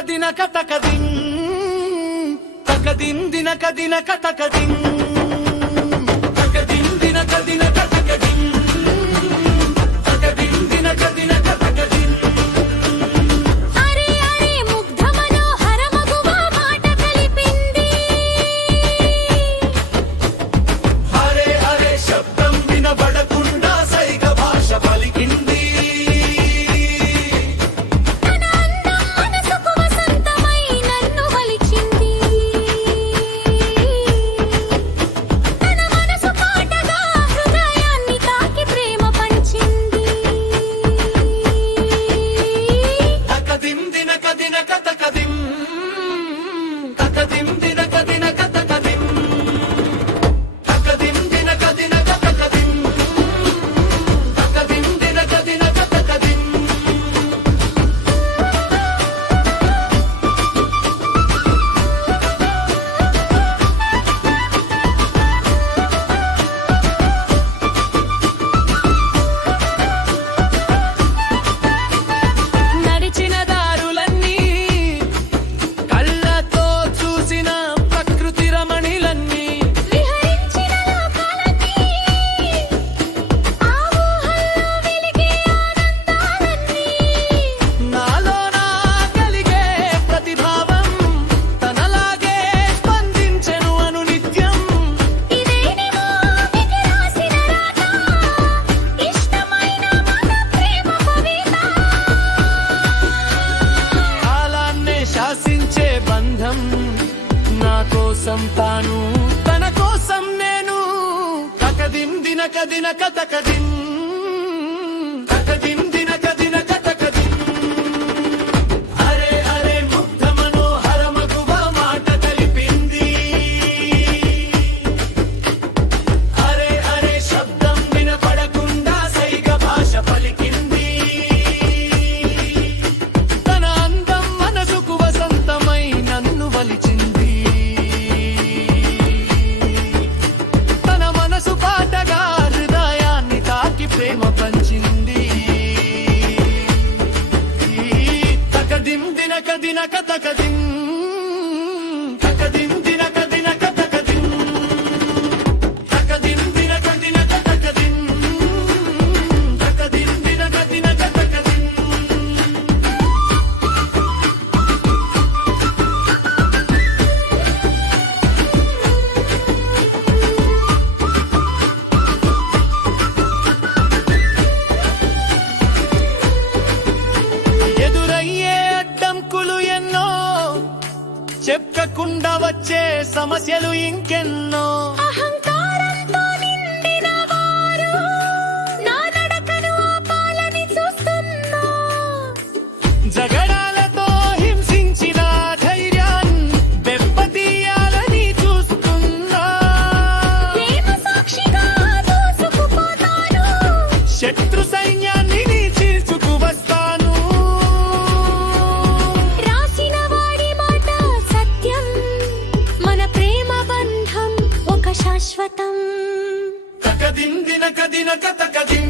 దినక తకదిం తకదిం దినక దినక తకదిం తకదిం దినక దినక తకదిం తకదిం దినక దినక తకదిం అరే అరే ముగ్ధ మనోహర మగువా మాట కలిపింది అరే అరే శబ్దం వినబడకుండా సైగ భాష పలికింది శాసించే బంధం నా కోసం తాను తన కోసం నేను తకదిం దినక దినక తకదిం తకదిం దినక దినక తకదిం అరే అరే ముగ్ధ మనోహర మగువా మాట కలిపింది అరే అరే శబ్దం వినపడకుండా సైగ భాష పలికింది తన అందం మనసుకు వసంతమై నన్ను వలిచింది తన మనసు పాటగా హృదయాన్ని తాకి ప్రేమ పంచింది తకదిం దినక దినక తకదిం తకదిం దినక దినక తకదిం తకదిం దినక దినక తకదిం తకదిం దినక దినక తకదిం ఎదురయ్యే అడ్డంకులు ఎన్నో చెప్పకుండా వచ్చే సమస్యలు ఇంకెన్నో అహంకారంతో నిండిన వారు నా నడకను ఆపాలని చూస్తున్నా జగడాలతో హింసించిన ధైర్యాన్ని దెబ్బతీయాలని చూస్తున్నా ప్రేమ సాక్షిగా దూసుకుపోతాను శత్రు సైన్యాన్ని చీల్చుకు వస్తాను రాసిన వాడి మాట సత్యం మన ప్రేమ బంధం ఒక శాశ్వతం తకదిం దినక దినక తకదిం